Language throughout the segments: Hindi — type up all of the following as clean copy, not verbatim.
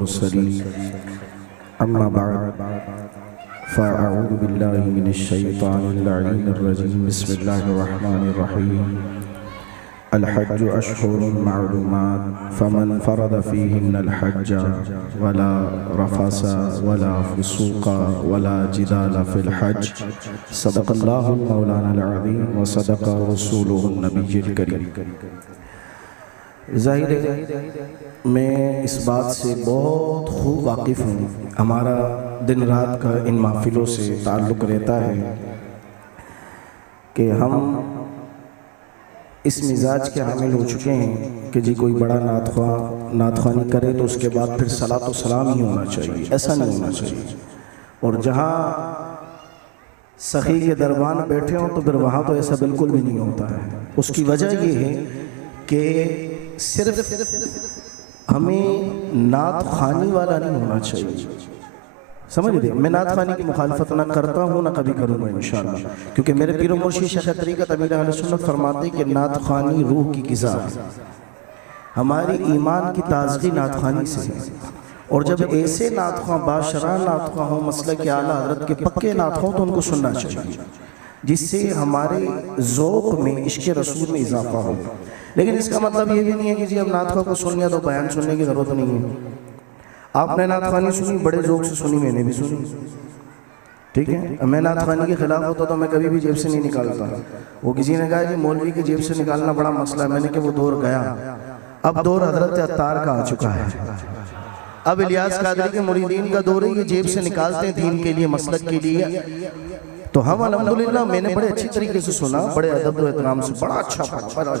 मुरसलीन अम्मा बाद फ़अऊज़ु बिल्लाहि मिनश्शैतानिर्रजीम बिस्मिल्लाहिर्रहमानिर्रहीम अल-हज्जु अश्हुरुन मअलूमात फ़मन फ़रद फ़ीहिन्नल हज्ज वला रफ़सा वला फ़ुसूक़ा वला जिदाला फ़िल हज्ज सदक़ल्लाहुल मौलानाल अज़ीम व सदक़ रसूलुहुन नबिय्युल करीम। ज़ाहिर है मैं इस बात से बहुत खूब वाकिफ़ हूँ, हमारा दिन रात का इन महफ़िलों से ताल्लुक़ रहता है कि हम इस मिजाज के हामिल हो चुके हैं कि जी कोई बड़ा नातख़्वानी करे तो उसके बाद फिर सलात व सलाम ही होना चाहिए। ऐसा नहीं होना चाहिए। और जहाँ सखी के दरबार में बैठे हों तो फिर वहाँ तो ऐसा बिल्कुल भी नहीं होता है। उसकी वजह ये है कि सिर्फ हमें नात ख़ानी वाला नहीं होना चाहिए। समझ रहे? मैं नात ख़ानी की मुखालफत ना करता हूँ ना कभी करूँगा इंशाअल्लाह, क्योंकि मेरे पीर मुर्शिद शेख तरीक़त अमीर अहले सुन्नत फरमाते हैं कि नात ख़ानी रूह की ग़िज़ा है, हमारी ईमान की ताज़गी नात ख़ानी से है। और जब ऐसे नात ख़्वां बाशरा नात ख़्वां हों, मसलक के आला हज़रत के पक्के नात ख़्वां, तो उनको सुनना चाहिए, जिससे हमारे ज़ौक़ में इश्क़ रसूल में इजाफ़ा हो। लेकिन इसका मतलब ये भी नहीं है कि जी अब नात ख़्वां को सुन लिया तो बयान सुनने की ज़रूरत नहीं है। आपने नात ख़्वानी सुनी, बड़े ज़ौक़ से सुनी, मैंने भी सुनी, ठीक है। मैं नात ख़्वानी के ख़िलाफ़ होता तो मैं कभी भी जेब से नहीं निकालता। वो किसी ने कहा कि मौलवी की जेब से निकालना बड़ा मसला है, मैंने कहा वो दौर गया, अब दौर हज़रत अत्तार का आ चुका है। अब इलियास कादरी के मुरीदीन का दौर है, ये जेब से निकालते हैं दीन के लिए, मसलक के लिए। तो हम अल्हम्दुलिल्लाह मैंने बड़े अच्छी तरीके से सुना, बड़े अदब और एहतराम से, बड़ा अच्छा पढ़ा।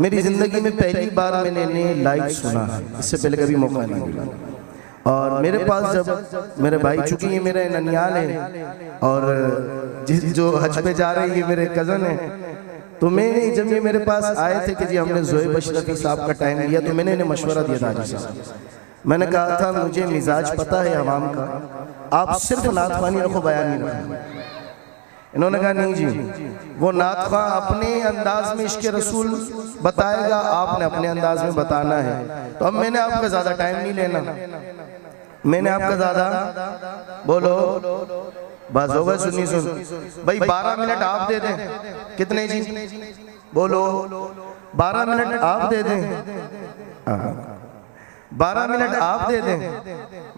मेरी ज़िंदगी में पहली बार मैंने लाइव सुना है, इससे पहले कभी मौका नहीं मिला। और मेरे पास जब मेरे भाई, चूँकि ये मेरे ननियाल है और जो हज पे जा रहे हैं ये मेरे कज़न है, तो मैं जब ये मेरे पास आए थे कि जी हमने ज़ोएब अशरफी साहब का टाइम लिया, तो मैंने इन्हें मशवरा दिया था हाजी साहब, मैंने कहा था मुझे मिजाज पता है अवाम का, आप सिर्फ नात ख़्वानी रखो, बयान नहीं रखो। इन्होंने कहा नहीं जी, वो नात ख़्वां अपने अंदाज में इश्क़ रसूल बताएगा, आपने अपने अंदाज में बताना है। तो अब मैंने आपका ज़्यादा टाइम नहीं लेना, मैंने आपका ज़्यादा बोलो बस हो गए, सुनी सुन भाई, 12 मिनट आप दे दें। कितने जी? बोलो 12 मिनट आप दे दें। 12 मिनट आप दे दें,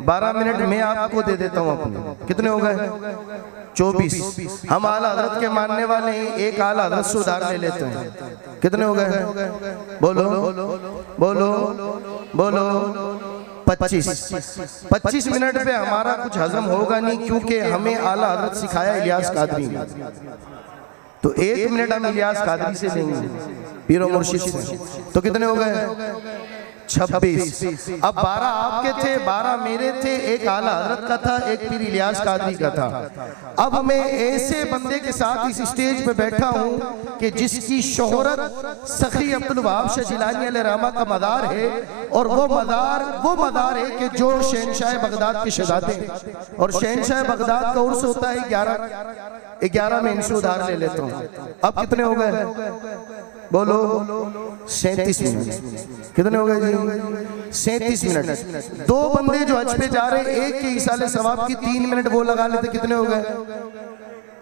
12 मिनट मैं आपको दे देता हूँ अपने। कितने हो गए? 24। हम आला हज़रत के मानने वाले हैं, एक आला हज़रत से उधार ले लेते हैं। कितने हो गए? बोलो बोलो बोलो 25 मिनट पे हमारा कुछ हजम होगा नहीं, क्योंकि हमें आला हज़रत सिखाया इलियास कादरी ने। तो 1 मिनट हम इलियास कादरी से लेंगे, पीरो मुर्शिद से। तो कितने हो गए? 26। अब 12 आपके थे, 12 मेरे थे, एक आला हज़रत का था, एक पीर इलियास कादरी का था। अब मैं ऐसे बंदे के साथ इस स्टेज पे बैठा हूँ कि जिसकी शोहरत सखी अब्दुल वहाब शाह जिलानी अलैहिर्रहमा का मदार है, और वो मदार है कि जो शहनशाह बगदाद के शहजादे, और शहनशाह बगदाद का उर्स होता है 11 में इनसे उधार ले लेता हूँ। अब कितने हो गए? बोलो 37 मिनट। कितने हो गए जी? 37 मिनट। 2 बंदे जो हज पे जा रहे, एक के इसाले सवाब की 3 मिनट वो लगा लेते। कितने हो गए?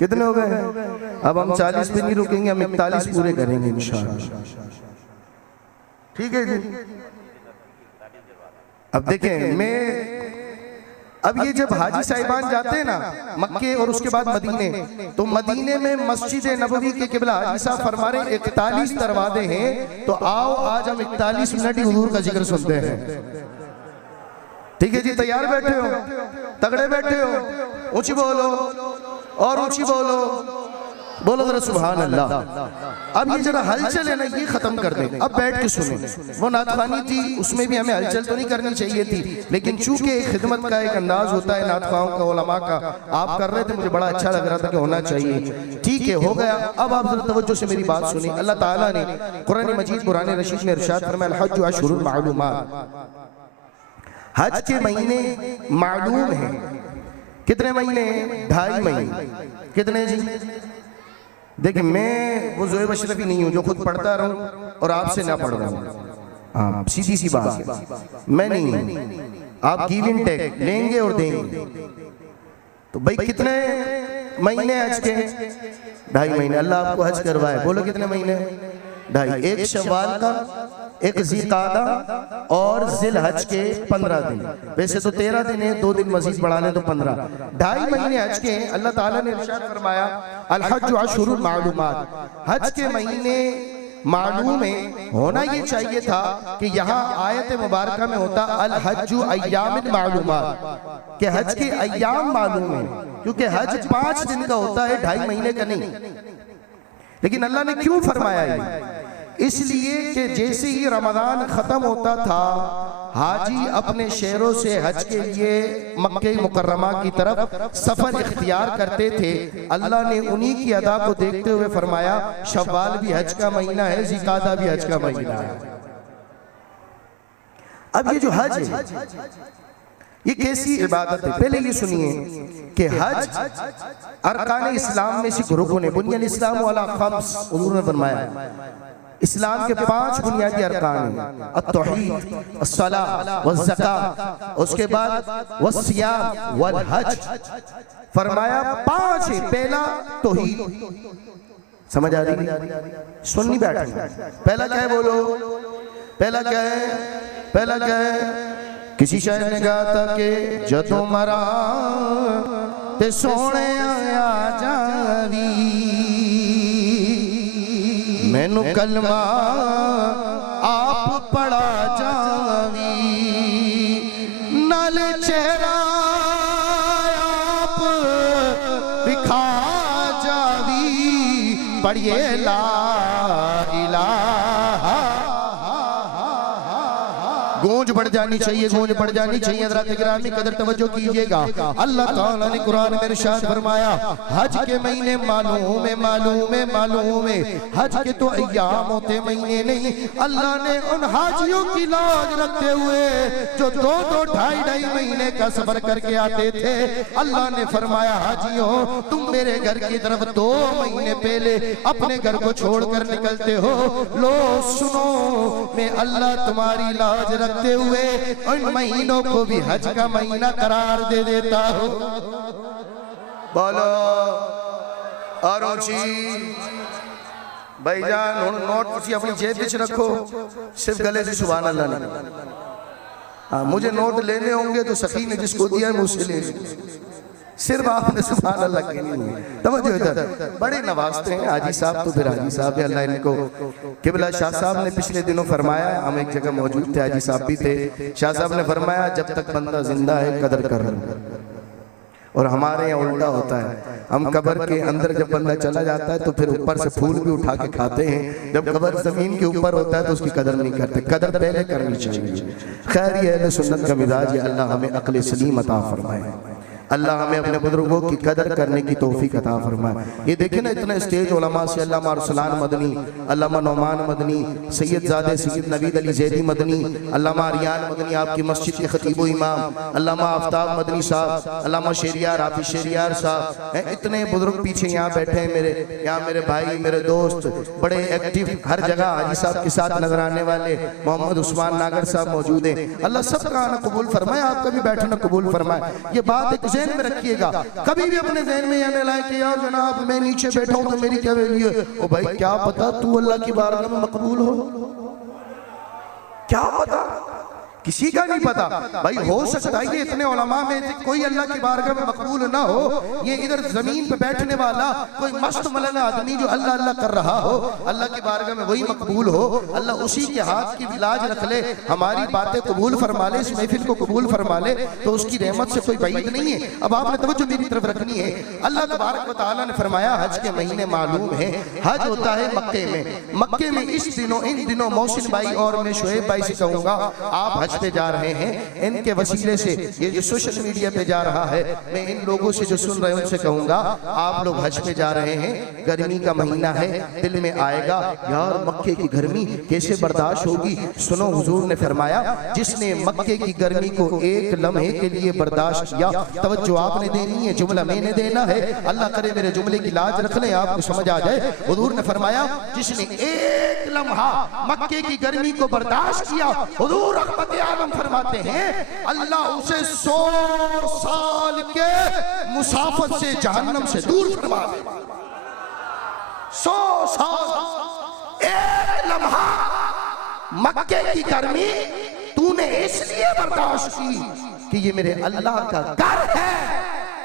कितने हो गए? अब हम 40 पे नहीं रुकेंगे, हम 41 पूरे करेंगे इंशाअल्लाह। ठीक है जी। अब देखें, मैं अब ये जब हाजी साहिबान जाते हैं ना मक्के और उसके बाद मदीने, तो मदीने में मस्जिद नबवी के किबला हाजी साहब फरमा रहे 41 दरवाजे हैं, तो आओ आज हम 41 मिनट ही हुजूर का जिक्र सुनते हैं। ठीक है जी, तैयार बैठे हो? तगड़े बैठे हो? ऊंची बोलो और ऊंची बोलो, बोलो जरा सुभान अल्लाह। अब ये जरा हलचल है ना, ये खत्म कर दें, अब बैठ के सुने। वो नात ख़्वानी थी, उसमें भी हमें हलचल तो नहीं करनी चाहिए थी, लेकिन चूंकि खिदमत का एक अंदाज होता है नात ख़्वाओं का, उलमा का, आप कर रहे थे, मुझे बड़ा अच्छा लग रहा था कि होना चाहिए। ठीक है, हो गया। अब आप जरा तवज्जो से मेरी बात सुनिए। अल्लाह ताला ने कुरान मजीद कुरान रशीद में इरशाद फरमाया, अल हज्जु अशहुरुन मालूमात, हज के महीने मालूम हैं। कितने महीने? 2.5 महीने। कितने जी? देखिए, मैं वो ज़ोएब अशरफी नहीं हूँ जो खुद पढ़ता रहूँ और आपसे ना पढ़ रहा हूँ। हाँ, सीधी सी बात, मैं नहीं हूँ। आप गिव एंड टेक लेंगे और देंगे। तो भाई कितने महीने हज के? 2.5 महीने। अल्लाह आपको हज करवाए, बोलो कितने महीने? 2.5। एक शव्वाल का, एक ज़िलक़ादा और ज़िल हज के 15 दिन। वैसे तो 13 दिन है, 2 दिन मज़ीद बढ़ा लें तो 15। 2.5 महीने हज के। अल्लाह ताला ने इरशाद फरमाया अल हज्जु अशहुरुन मालूमात, हज के महीने मालूम है। होना ये चाहिए था कि यहाँ आयत मुबारक में होता अल हज्जु अय्यामिन मालूमात, कि हज के अय्याम मालूम है, क्योंकि हज 5 दिन का होता है, 2.5 महीने का नहीं। लेकिन अल्लाह ने क्यों फरमाया ये? इसलिए कि जैसे ही रमजान खत्म होता था, हाजी अपने शहरों से हज के लिए मक्के मुकर्रमा की तरफ सफर इख्तियार करते थे। अल्लाह ने उन्हीं की अदा को देखते हुए फरमाया शव्वाल भी हज का महीना है, ज़िलक़ादा भी हज का महीना है। अब ये जो हज है ये कैसी इबादत है? पहले ये सुनिए कि हज अरकान इस्लाम में से रुकन है। बुनियाद इस्लाम वाला खम्स, हुज़ूर ने फरमाया इस्लाम के 5 बुनियादी अरकान हैं, अत-तौहीद, अस्सलाह वज़्ज़कात, उसके बाद वस्सियाम वल हज। फरमाया 5 है। पहला तौहीद, समझ आ रही है? सुननी बैठ। पहला क्या है? बोलो पहला क्या है? पहला क्या है? किसी शायर ने कहा था कि जदों मरा ते सोने आ जावी, मैनू कलमा आप पढ़ा जावी, नाल चेहरा आप दिखा जावी, पढ़िए ला इलाहा। गूंज बढ़ जानी चाहिए, गूंज बढ़ जानी चाहिए। हज़रात गिरामी कदर तवज्जो कीजिएगा। अल्लाह ताला ने कुरान में इरशाद फरमाया हज के महीने मालूम है, मालूम है, मालूम है। हज के तो अय्याम होते, महीने नहीं। अल्लाह ने उन हाजियों की लाज रखते हुए जो 2-2, 2.5 महीने का सफर करके आते थे, अल्लाह ने फरमाया हाजियों तुम मेरे घर की तरफ 2 महीने पहले अपने घर को छोड़कर निकलते हो। लो सुनो, मैं अल्लाह तुम्हारी लाज रखते हुए उन महीनों को भी हज का महीना करार दे देता हूँ। बोलो और भाईजान हुण नोट तुसी अपनी जेब विच रखो, सिर्फ गले से सुभान अल्लाह नहीं। हाँ, मुझे नोट लेने होंगे तो सखी ने जिसको दिया है मुझसे ले लीजिए, सिर्फ आपने सुभान अल्लाह कहनी है। तवज्जो इधर, बड़े नवाजते हैं हाजी साहब, तो फिर हाजी साहब अल्लाह इनको। किबला शाह साहब ने पिछले दिनों फरमाया, हम एक जगह मौजूद थे, हाजी साहब भी थे। शाह साहब ने फरमाया जब तक बंदा जिंदा है कदर कर लो। और हमारे यहाँ उल्टा होता है, हम कब्र के अंदर जब बंदा चला जाता है तो फिर ऊपर से फूल भी उठा के खाते हैं, जब कब्र जमीन के ऊपर होता है तो उसकी कदर नहीं करते। कदर पहले करनी चाहिए। खैर ये अहले सुन्नत का मिजाज है। अल्लाह हमें अक्ल सलीम अता फरमाए, अल्लाह हमें अपने बुजुर्गों की कदर करने की तौफीक अता फरमाए। ये देखें ना इतना स्टेज उलमा से, अल्लामा अरसलान मदनी, अल्लामा नौमान मदनी, सैयद ज़ादे सैयद नवीद अली ज़ैदी मदनी, अल्लामा अरियान मदनी आपकी मस्जिद के खतीब व इमाम, अल्लामा आफ्ताब मदनी साहब, अल्लामा शेरियार हाफिज़ शेरियार साहब, इतने बुजुर्ग पीछे यहाँ बैठे हैं। यहाँ मेरे भाई, मेरे दोस्त, बड़े एक्टिव, हर जगह हाजी साहब के साथ नजर आने वाले मोहम्मद उस्मान नागर साहब मौजूद हैं। अल्लाह सबका आना कबूल फरमाए, आपका भी बैठना कबूल फरमाए। ये बात एक ज़हन में रखिएगा, कभी भी अपने ज़हन में आने लाए कि यार जनाब मैं नीचे बैठा हूं तो मेरी क्या वैल्यू है। ओ भाई क्या पता तू अल्लाह की बारगाह में मकबूल हो, क्या पता, किसी का नहीं पता। भाई हो सकता है कि इतने उलमा में कोई अल्लाह की बारगाह में मकबूल ना हो, ये इधर जमीन पे बैठने वाला कोई मस्त मौलाना आदमी जो अल्लाह अल्लाह कर रहा हो, अल्लाह की बारगाह में वही मकबूल हो। अल्लाह उसी के हाथ की लाज रख ले, हमारी बातें कबूल फरमा ले, इस महफिल को कबूल फरमा ले, तो उसकी रहमत से कोई बैद नहीं है। अब आपने तवज्जो मेरी तरफ रखनी है। अल्लाह तबारक व तआला ने फरमाया हज के महीने मालूम है। हज होता है मक्के में। मक्के में इस दिनों, इन दिनों मोहसिन भाई और मैं शुएब भाई से कहूँगा आप हज पे जा रहे हैं, इनके वसीले से ये जो सोशल मीडिया पे जा रहा है, मैं इन लोगों से जो सुन रहे हैं उनसे कहूंगा आप लोग हज पे जा रहे हैं, गर्मी का महीना है, दिल में आएगा यार मक्के की गर्मी कैसे बर्दाश्त होगी। सुनो हुजूर ने फरमाया जिसने मक्के की गर्मी को एक लम्हे के लिए बर्दाश्त किया, तवज्जो आपने देनी है, जुमला मैंने देना है। अल्लाह करे मेरे जुमले की लाज रख ले, आपको समझ आ जाए। हुजूर ने फरमाया जिसने एक लम्हा मक्के की गर्मी को बर्दाश्त किया, हुजूर रहमत आलम फरमाते हैं अल्लाह उसे 100 साल के मुसाफत से जहन्नम से दूर फरमा दे। 100 साल, एक लम्हा मक्के की गर्मी तूने इसलिए बर्दाश्त की कि ये मेरे अल्लाह का घर है।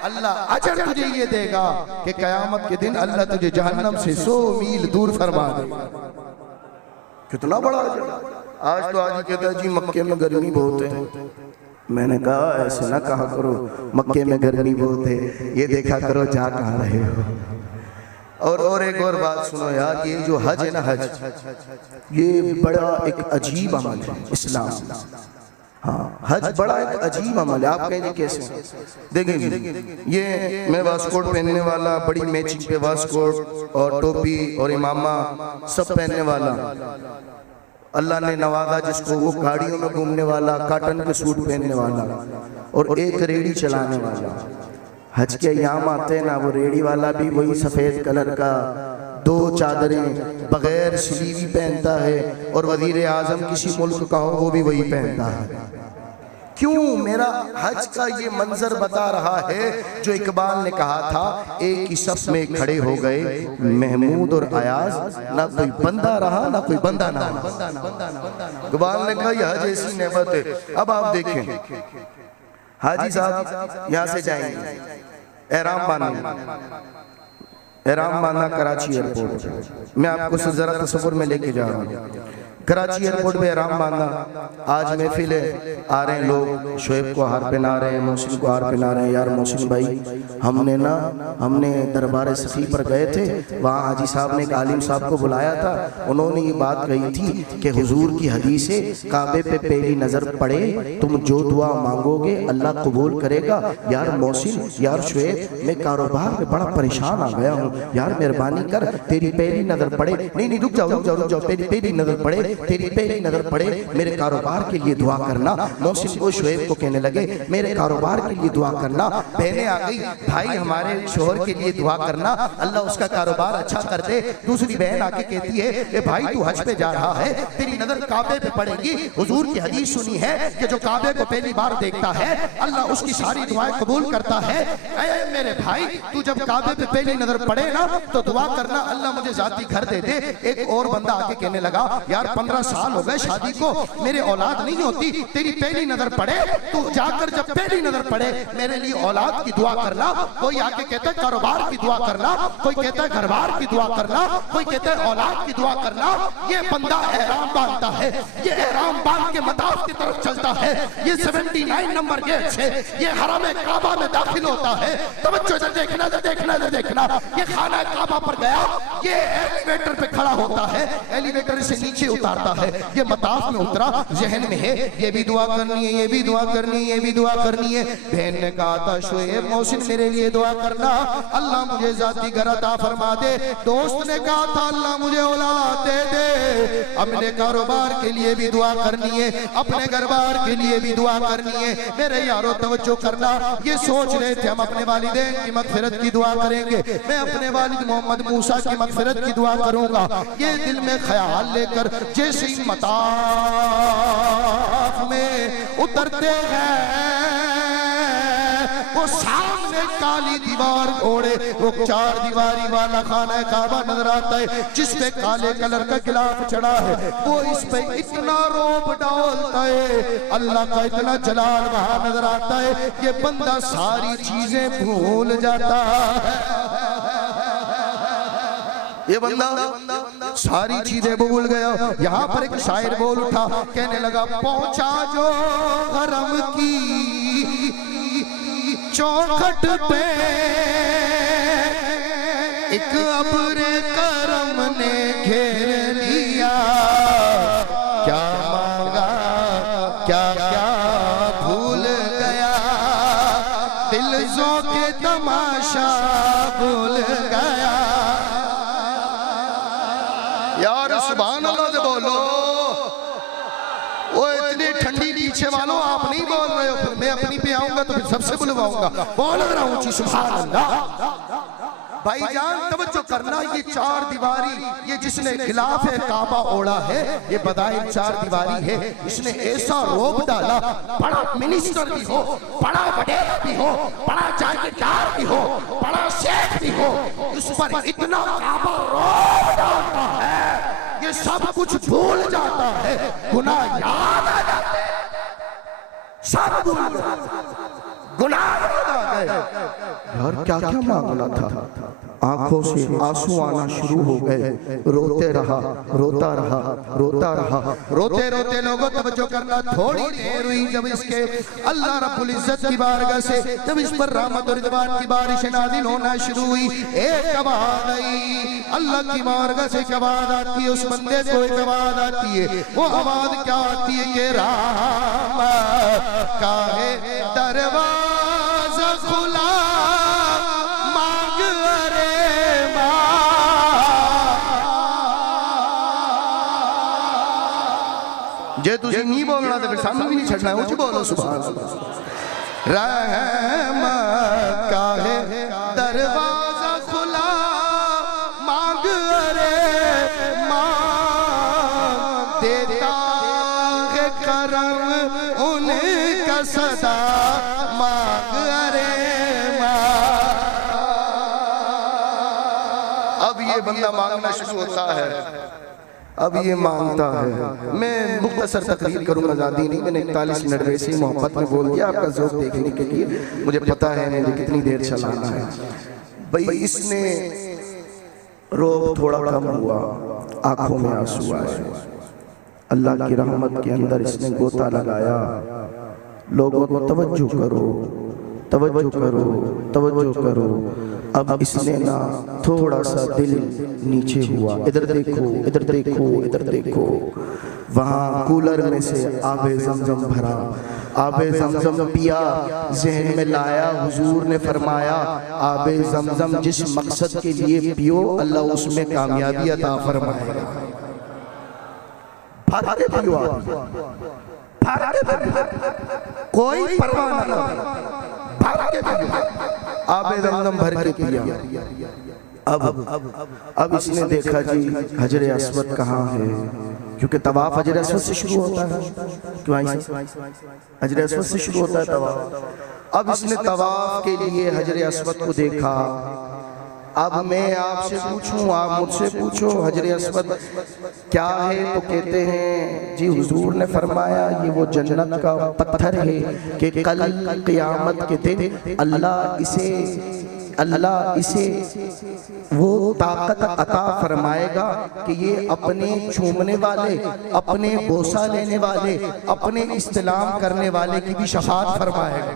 अल्लाह अजर तुझे ये देगा कि कयामत के दिन अल्लाह तुझे जहन्नम से 100 मील दूर फरमा देगा। कितना बड़ा अजर। आज तो आज ही कहता है जी मक्के में गर्मी बहुत है। मैंने कहा ऐसे ना कहा करो, मक्के में गर्मी बहुत है, ये देखा करो जा कहाँ रहे हो। और एक और बात सुनो यार, ये जो हज है ना, हज ये बड़ा एक अजीब अमल है इस्लाम। हाँ, हज बड़ा एक अजीब अमल है। आप कहेंगे कैसे? देखेंगे ये मैं वास्कोट पहनने वाला, बड़ी मैचिंग पे वास्कोट और टोपी और इमामा सब पहनने वाला, अल्लाह ने नवाजा जिसको, वो गाड़ियों में घूमने वाला, काटन के सूट पहनने वाला और एक रेडी चलाने वाला। हज के अय्याम आते हैं ना, वो रेडी वाला भी वही सफ़ेद कलर का 2 चादरें बगैर स्लीवी पहनता है और वजीर आजम किसी मुल्क का हो वो भी वही पहनता है। क्यों? मेरा हज का ये मंजर बता रहा है जो इकबाल ने कहा था, एक ही सफ में खड़े हो गए महमूद और अयाज, ना कोई बंदा रहा ना कोई बंदा ना रहा। इकबाल ने कहा यह ऐसी नेमत है। अब आप देखें, हाजी साहब यहाँ से जाएंगे, एहराम बांधना, एहराम बांधना कराची एयरपोर्ट। मैं आपको जरा तस्वीर में लेके जा रहा हूँ। कराची एयरपोर्ट पे एहराम बांधना, आज महफिल है, आ रहे हैं लोग, शोएब को हार पहना रहे हैं, मोहसिन को हार पहना रहे हैं। यार मोहसिन भाई, हमने दरबार सफ़ी पर गए थे, वहाँ हाजी साहब ने एक आलिम साहब को बुलाया था, उन्होंने ये बात कही थी कि हुजूर की हदीस है, काबे पे पहली नज़र पड़े तुम जो दुआ मांगोगे अल्लाह कबूल करेगा। यार मोहसिन, यार शोएब, मैं कारोबार में बड़ा परेशान आ गया हूँ, यार मेहरबानी कर, तेरी पहली नज़र पड़े। नहीं रुक जाओ, पहली नज़र पड़े, तेरी पहली नजर पड़े, मेरे कारोबार के लिए दुआ करना। मोहसिन को शोएब को कहने लगे मेरे कारोबार के लिए दुआ करना। बहनें आ गई, भाई हमारे शोहर के लिए दुआ करना, अल्लाह उसका कारोबार अच्छा कर दे। दूसरी बहन आके कहती है ए भाई तू हज पे जा रहा है, तेरी नजर काबे पे पड़ेगी। हुजूर की हदीस सुनी है कि जो काबे को पहली बार देखता है अल्लाह उसकी सारी दुआएं कबूल करता है। ऐ मेरे भाई, तू जब काबे पे पहली नजर पड़े ना तो दुआ करना अल्लाह मुझे जाती घर दे दे। एक और बंदा आके कहने लगा यार 15 साल हो गए शादी को, मेरे औलाद नहीं होती, तेरी पहली नजर पड़े तो जाकर जब पहली नजर पड़े मेरे लिए औलाद की दुआ करना। कोई आके कहता है कारोबार की दुआ करना, कोई कहता है घरबार की दुआ करना, कोई कहता है औलाद की दुआ करना। ये बंदा एहराम बांधता है, ये एहराम बांध के मताफ की तरफ चलता है, ये 79 नंबर गेट से ये हरम काबा में दाखिल होता है। तवज्जो इधर देखना, इधर देखना, ये खाना काबा पर गया, ये एलिवेटर पे खड़ा होता है, एलिवेटर से नीचे उतारता है, ये मताफ में उतरा, जहन में है ये भी दुआ करनी है, ये भी दुआ करनी है, ये भी दुआ करनी है। बहन ने कहा था शोएब मोहसिन मेरे लिए दुआ करना, अल्लाह मुझे जाती घर अता फरमा दे। दोस्त ने कहा था अल्लाह मुझे औलाद दे दे। अपने कारोबार के लिए भी दुआ करनी है, अपने घरबार के लिए भी दुआ करनी है। मेरे यारों तवज्जो करना, ये सोच रहे थे हम अपने वालिदैन की मगफिरत की दुआ करेंगे, मैं अपने वालिद मोहम्मद मूसा की मगफिरत की दुआ करूंगा। ये दिल में ख्याल लेकर जैसे ही मताफ में उतरते हैं वो सामने काली दीवार ओढ़े वो 4 दीवारी वाला खाना काबा नजर आता है, जिस पे काले कलर का गिलाफ चढ़ा है। वो इस पे इतना रोब डालता है, अल्लाह का इतना जलाल वहां नजर आता है, ये बंदा सारी चीजें भूल जाता है। ये बंदा सारी चीजें भूल गया। यहाँ पर एक शायर बोल उठा, कहने लगा पहुंचा जो हरम की चौखट पे एक अब्र करम ने घेर लिया। क्या मांगा क्या क्या भूल गया, दिल ज़ौक़े तमाशा भूल गया। यार सुभान अल्लाह से बोलो। वो इतनी ठंडी पीछे वालों आप नहीं बोल रहे हो, फिर मैं अपनी पे आऊंगा तो फिर सबसे बुलवाऊंगा। बोल रहा हूँ सुभान अल्लाह। भाईजान तवज्जो करना, ये चार दीवारी, ये जिसने खिलाफ है काबा ओढ़ा है, ये बदाए चार दीवारी है, इसने ऐसा रोब डाला, बड़ा मिनिस्टर भी हो, बड़ा वडेरा भी हो, बड़ा जागीरदार भी हो, बड़ा शेख भी हो, उस पर इतना काबा रोब डालता है, ये सब कुछ भूल जाता है, गुनाह याद आ जाते हैं, सब भूल गुनाह याद आ गए। यार क्या क्या मामला था, आंखों से आंसू आना शुरू हो गए, रोते रहा, रोता रहा, रोता रहा। रोते रोते लोगों तवज्जो करना, थोड़ी देर हुई जब इसके अल्लाह रब्बुल इज्जत की बारगाह से जब इस पर रहमत और रिदवान की बारिश नाज़िल होना शुरू हुई, एक आवाज़ आई, अल्लाह की बारगाह से एक आवाज़ आती है, उस बंदे को एक आवाज़ आती है, वो आवाज़ क्या आती है कि राम काहे दरवाज़ा खुला जे तुझे नहीं बोलना तो फिर सामने भी नहीं छड़ना है, ऊंची बोलो सुभान अल्लाह। रहम काहे दरवाजा खुला मांग रे मांग, देता है करम उनका सदा मांग रे मांग। अब ये बंदा मांगना शुरू होता है, अब ये मांगता है। मैं मुख्तसर तकरीर करूंगा, ज़्यादा नहीं, मैंने 41 मिनट वैसे ही मोहब्बत में बोल दिया आपका ज़ौक़ देखने के लिए, मुझे पता है मुझे कितनी देर चलाना है। भाई इसने रोब थोड़ा कम हुआ, आंखों में आंसू आए, अल्लाह की रहमत के अंदर इसने गोता लगाया, लोगों को तवज्जो करो, तवज्जो करो, तवज्जो करो। अब इसने ना थोड़ा सा दिल नीचे हुआ, इधर देखो, इधर देखो, इधर देखो, वहाँ कूलर में से आबे ज़मज़म भरा, आबे ज़मज़म पिया, जहन में लाया, हुजूर ने फरमाया आबे ज़मज़म जिस मकसद के लिए पियो, अल्लाह उसमें कामयाबी अता फरमाएगा। भर के पियो, भर के पियो, कोई परवाह ना करो, भर के पियो, आबे ज़मज़म भर के पिया। अब इसने देखा जी हजर अस्वद कहाँ है, क्योंकि तवाफ हजर अस्वद से शुरू होता है, क्यों हजर अस्वद से शुरू होता है तवाफ। अब इसने तवाफ के लिए हजर अस्वद को देखा। अब मैं आपसे पूछूं, आप मुझसे पूछो हजर अस्वद क्या है, तो कहते हैं जी हुजूर ने फरमाया ये वो जन्नत का पत्थर है कि कल क़यामत के दिन अल्लाह इसे वो ताकत अता फरमाएगा कि ये अपने छूमने वाले, अपने बोसा लेने वाले, अपने इस्तेलाम करने वाले की भी शफाअत फरमाएगा।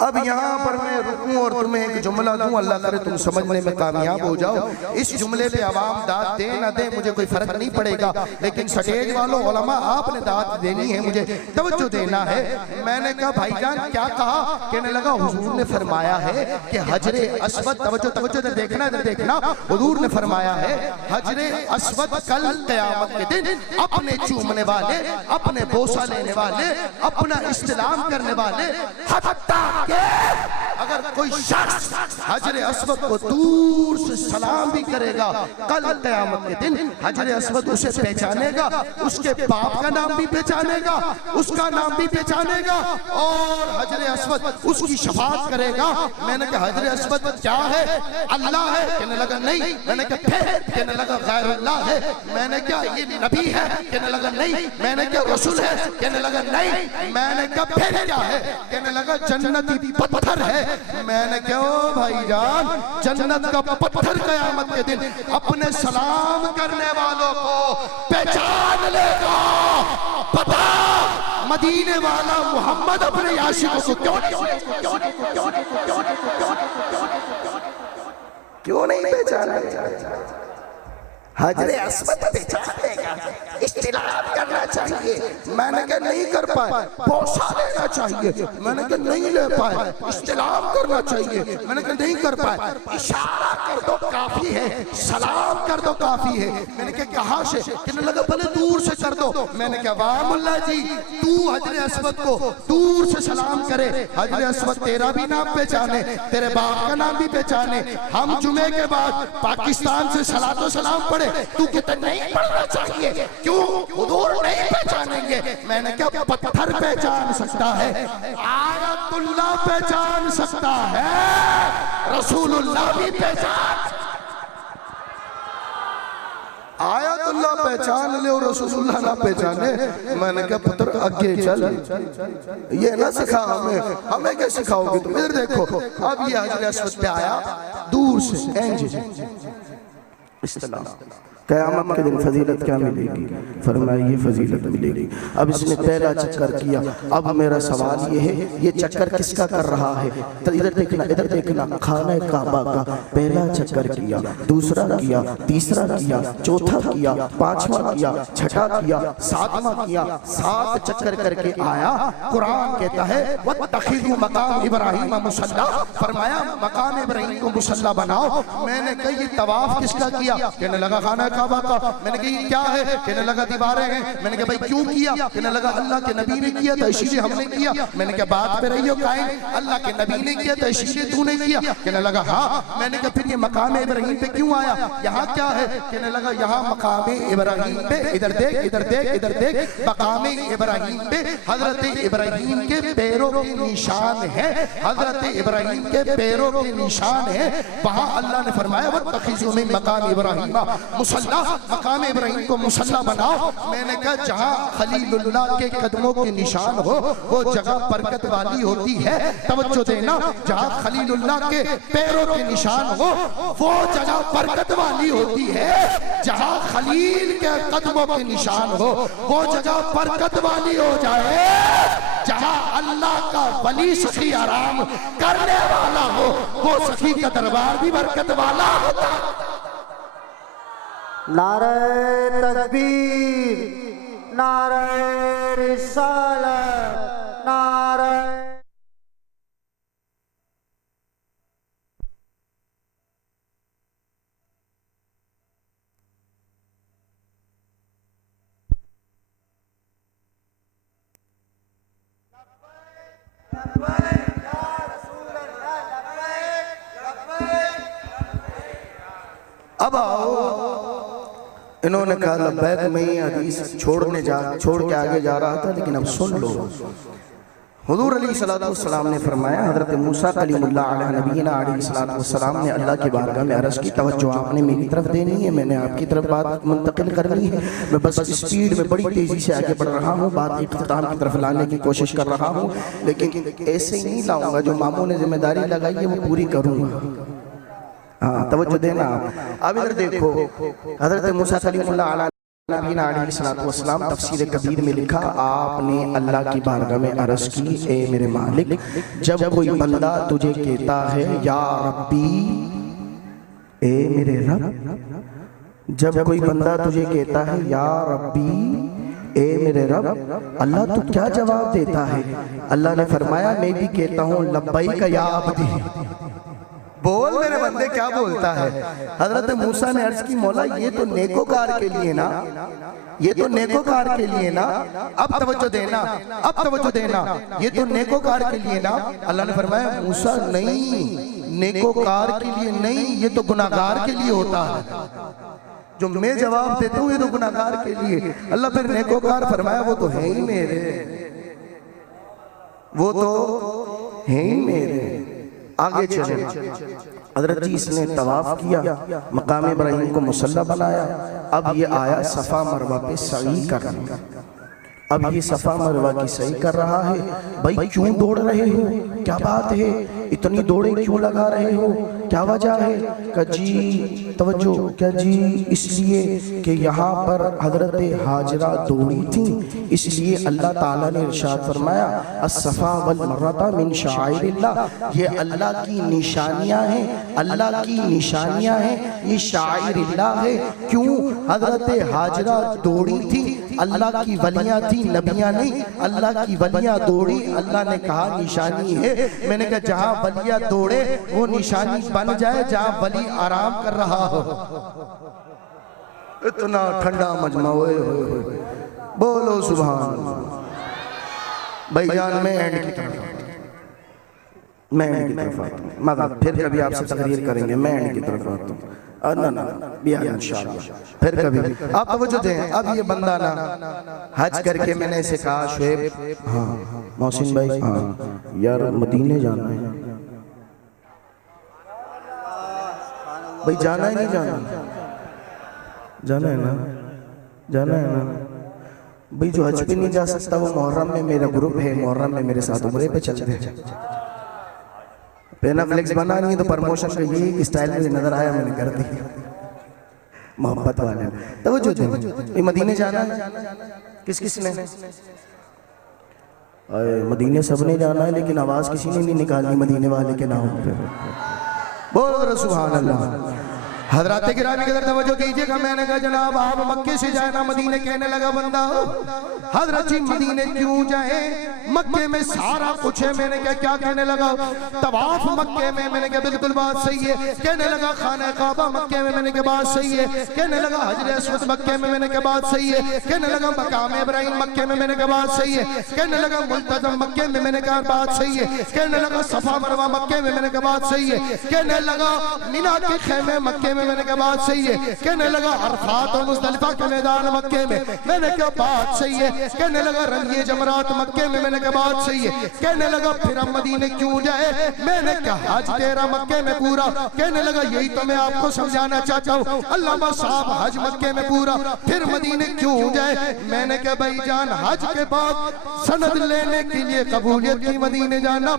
अब यहाँ पर मैं रुकूं और तुम्हें एक जुमला दूं, अल्लाह करे तुम समझने में कामयाब हो जाओ। इस जुमले पे आवाम दाद दे ना दे मुझे कोई फर्क नहीं पड़ेगा, लेकिन स्टेज वालों उलमा आपने दाद देनी है, मुझे तवज्जो देना है। मैंने कहा भाईजान क्या कहा? कहने लगा हुजूर ने फरमाया है कि हजरे अस्वद, तवज्जो तवज्जो देखना देखना, हुजूर ने फरमाया है हजरे अस्वद कल क़यामत के दिन अपने चूमने वाले, अपने बोसा लेने वाले, अपना इस्तेलाम करने वाले, हत्ता अगर कोई शख्स हजर अस्वद को दूर से सलाम भी करेगा, कल क़यामत के दिन हजर अस्वद उसे पहचानेगा, उसके बाप का नाम भी पहचानेगा, उसका नाम भी पहचानेगा और हजर अस्वद उसकी शफाअत करेगा। मैंने कहा हजर अस्वद क्या है? अल्लाह है? कहने लगा नहीं। मैंने कहा फिर? कहने लगा गैर अल्लाह है। मैंने क्या ये नबी है? कहने लगा नहीं। मैंने क्या रसूल है? कहने लगा नहीं। मैंने कहा फिर क्या है? कहने लगा जन्नती पत्थर है। मैंने क्यों भाईजान, जन्नत का पत्थर क़यामत के दिन अपने सलाम करने वालों को पहचान लेगा। पता मदीने वाला मोहम्मद अपने आशिकों को क्यों नहीं पहचाना? हजरे अस्वद पे जाएगा, इस्तिलाम करना चाहिए। मैंने कहा नहीं कर पाए, बोसा लेना चाहिए। मैंने कहा नहीं ले पाए, इस्तिलाम करना चाहिए। मैंने कहा नहीं कर पाए, इशारा कर दो काफी है, सलाम कर दो काफी है। मैंने कहा कहां से? कहने लगा भले दूर से कर दो। मैंने कहा वाह मुल्ला जी, तू हजरे अस्वद को दूर से सलाम करे, हजरे अस्वद तेरा भी नाम पहचाने, तेरे बाप का नाम भी पहचाने। हम जुमे के बाद पाकिस्तान से सलातो सलाम पढ़े, तू कहता नहीं पढ़ना चाहिए, क्यों? हुजूर नहीं पहचानेंगे। मैंने क्या पत्थर पहचान सकता है, आयतुल्लाह पहचान सकता है, रसूलुल्लाह भी पहचान। आयतुल्लाह पहचान ले और रसूलुल्लाह ना पहचाने। मैंने कहा पुत्र आगे चल, ये ना सिखा हमें, हमें क्या सिखाओगे तुम? इधर देखो, अब ये हजरे अस्वद पे आया दूर से, इस्लाम क़यामत के दिन फजीलत क्या मिलेगी? फरमाया ये फजीलत मिलेगी। अब इसने पहला चक्कर किया। अब मेरा सवाल ये है, ये चक्कर किसका कर रहा है? तो इधर देखना, इधर देखना, खाना काबा का पहला चक्कर किया, दूसरा किया, तीसरा किया, चौथा किया, पांचवा किया, छठा किया, सातवां किया, 7 चक्कर करके आया। कुरान कहता है वत्तखिज़ू मकाम इब्राहीम मुसल्ला, फरमाया मकाम इब्राहीम को मुसल्ला बनाओ। मैंने कहा ये तवाफ किसका किया? कहने लगा खाना काबा का। मैंने कहा ये क्या है? कहने लगा दीवारें हैं। मैंने कहा भाई क्यों किया? कहने लगा अल्लाह के नबी ने किया था इसीलिए हमने किया। मैंने कहा बात पे रही हो कायम, अल्लाह के नबी ने किया था इसीलिए तूने किया? कहने लगा हाँ। मैंने कहा फिर ये मकाम इब्राहीम पे क्यों आया? यहाँ क्या है? कहने लगा यहाँ मकाम इब्राहीम पे, इधर देख, इधर देख, इधर देख, मकाम इब्राहीम पे हजरत इब्राहीम के पैरों के निशान है, हजरत इब्राहीम के पैरों के निशान है। वहाँ अल्लाह ने फरमाया वत्तखिज़ू मिन मकाम इब्राहीम मुसल्ला, मकाम इब्राहीम को मुसल्ला बनाओ। मैंने कहा जहाँ खलीलुल्लाह के कदमों के निशान हो वो जगह बरकत वाली होती है। तवज्जो देना, जहाँ खलीलुल्लाह के पैरों के निशान हो वो जगह बरकत वाली होती है। जहाँ खलील के कदमों के निशान हो वो जगह बरकत वाली हो जाए। जहाँ अल्लाह का वली सखी आराम करने वाला हो वो सखी का दरबार भी बरकत वाला होता। नारे तकबीर, नारे रिसालत, नारे अब आओ, इन्होंने कहा लब्बैक, मैं ये हदीस छोड़ के आगे जा रहा था, लेकिन अब सुन लो। हुजूर अलैहिस्सलाम ने फरमाया, हजरत मूसा कलीमुल्लाह अलैहि नबीना अलैहिस्सलाम ने अल्लाह की बारगाह में अर्ज़ की, तवज्जो आपने मेरी तरफ देनी है, मैंने आपकी तरफ बात मुंतकिल करनी है। मैं बस स्पीड में बड़ी तेज़ी से आगे बढ़ रहा हूँ, बात इख्तिताम की तरफ लाने की कोशिश कर रहा हूँ, लेकिन ऐसे ही नहीं लाऊंगा। जो मामू ने जिम्मेदारी लगाई है वो पूरी करूँगा। हाँ तवज्जो देना। अब इधर देखो, हजरत मूसा कलीमुल्लाह नबीना अलैहिस्सलाम तफसीर कबीर में लिखा, आपने अल्लाह की बारगाह में अर्ज़ की, ए मेरे मालिक, जब कोई बंदा तुझे कहता है या रब्बी, ए मेरे रब, जब कोई बंदा तुझे कहता है या रब्बी, ए मेरे रब, अल्लाह तू क्या जवाब देता है? अल्लाह ने फरमाया, मैं भी कहता हूँ लब्बैक या अब्दी, बोल मेरे बंदे क्या बोलता है। हजरत मूसा ने अर्ज की, मौला ये तो नेकोकार के लिए ना, ये तो नेकोकार के लिए ना। अब तवज्जो देना, अब तवज्जो देना, ये तो नेकोकार के लिए ना। अल्लाह ने फरमाया, मूसा नहीं, नेकोकार के लिए नहीं, ये तो गुनाहगार के लिए होता है। जो मैं जवाब देता हूँ ये तो गुनाहगार के लिए। अल्लाह फिर नेकोकार फरमाया, वो तो है ही मेरे, वो तो है ही मेरे। आगे चले, हजरत जी इसने तवाफ किया, मकाम इब्राहीम को मुसल्ला बनाया। अब ये आया सफ़ा मरवा पे सई करने। अब ये सफ़ा मरवा की सई कर रहा है। भाई क्यों दौड़ रहे हो, क्या बात है, इतनी दौड़े क्यों लगा रहे हो, क्या वजह है? कि जी तवज्जो, क्या जी इसलिए कि यहाँ पर हजरत हाजरा दौड़ी थी, इसलिए अल्लाह ताला ने इरशाद फरमाया अस्सफा वल मर्वता मिन शाइरिल्लाह, ये अल्लाह की निशानियाँ हैं, अल्लाह की निशानियाँ हैं, ये शाइरिल्लाह है। क्यों? हजरत हाजरा दौड़ी थी, अल्लाह की वलियाँ थी, नबियाँ नहीं, अल्लाह की वलियाँ दौड़ी, अल्लाह ने कहा निशानी है। मैंने कहा जहाँ वलियाँ दौड़े वो निशानी बन जाए, जहाँ वली आराम कर रहा हो। इतना ठंडा मजमा, ओए होए होए, बोलो सुभान अल्लाह। भाईजान मैं एंड की तरफ आता हूँ, मगर फिर कभी आपसे तकरीर करेंगे, मैं एंड की तरफ आता हूँ। ना इंशाअल्लाह फिर कभी। आप तवज्जो दें, अब ये बंदा ना हज करके मैंने इसे कहा शुएब, हाँ मोहसिन भाई, हाँ यार मदीने जाना है भाई, जाना है नहीं जाना? जाना है ना, जाना है ना भाई। जो हज पे नहीं जा सकता वो मुहर्रम में मेरा ग्रुप है, मुहर्रम में मेरे साथ उम्रे पे चलते हैं। पेना फ्लेक्स बना नहीं तो प्रमोशन का ये स्टाइल मुझे नजर आया, मैंने कर दी मोहब्बत वाले। तो वो जो मदीने जाना है, किस किस ने? मदीने सब ने जाना है, लेकिन आवाज किसी ने नहीं निकाली मदीने वाले के नाम पे। बोलो सुभान अल्लाह। हजरत गिरामी की तरफ तवज्जो कीजिएगा। मैंने कहा जनाब आप मक्के से जाए ना मदीने, कहने लगा बंदा हजरत जी मदीने क्यों जाए, मक्के में सारा कुछ है। मैंने कहा क्या? कहने लगा तवाफ मक्के में। मैंने कहा बिल्कुल बात सही है। कहने लगा खाना काबा मक्के में। मैंने कहा बात सही है। कहने लगा हजर अस्वद मक्के में। मैंने कहा बात सही है। कहने लगा मकाम इब्राहिम मक्के में। मैंने कहा बात सही है। कहने लगा मुल्तज़म मक्के में। मैंने कहा बात सही है। कहने लगा सफा मरवा मक्के में। मैंने कहा बात सही है। कहने लगा मिना के खेमे मक्के में। मैंने कहा बात सही है। कहने लगा अरफात और मुज़दलिफा के मैदान मक्के में। मैंने कहा बात सही है। कहने लगा रंगिए जमरात मक्के में। मैंने कहा बात सही है। कहने लगा फिर हम मदीने क्यों जाए? मैंने कहा हज तेरा मक्के में पूरा। कहने लगा यही तो मैं आपको समझाना चाहता हूँ, अल्लामा साहब हज मक्के में पूरा, फिर मदीने क्यों जाए? मैंने कहा भाईजान हज के बाद सनद लेने के लिए कबूलियत की मदीने जाना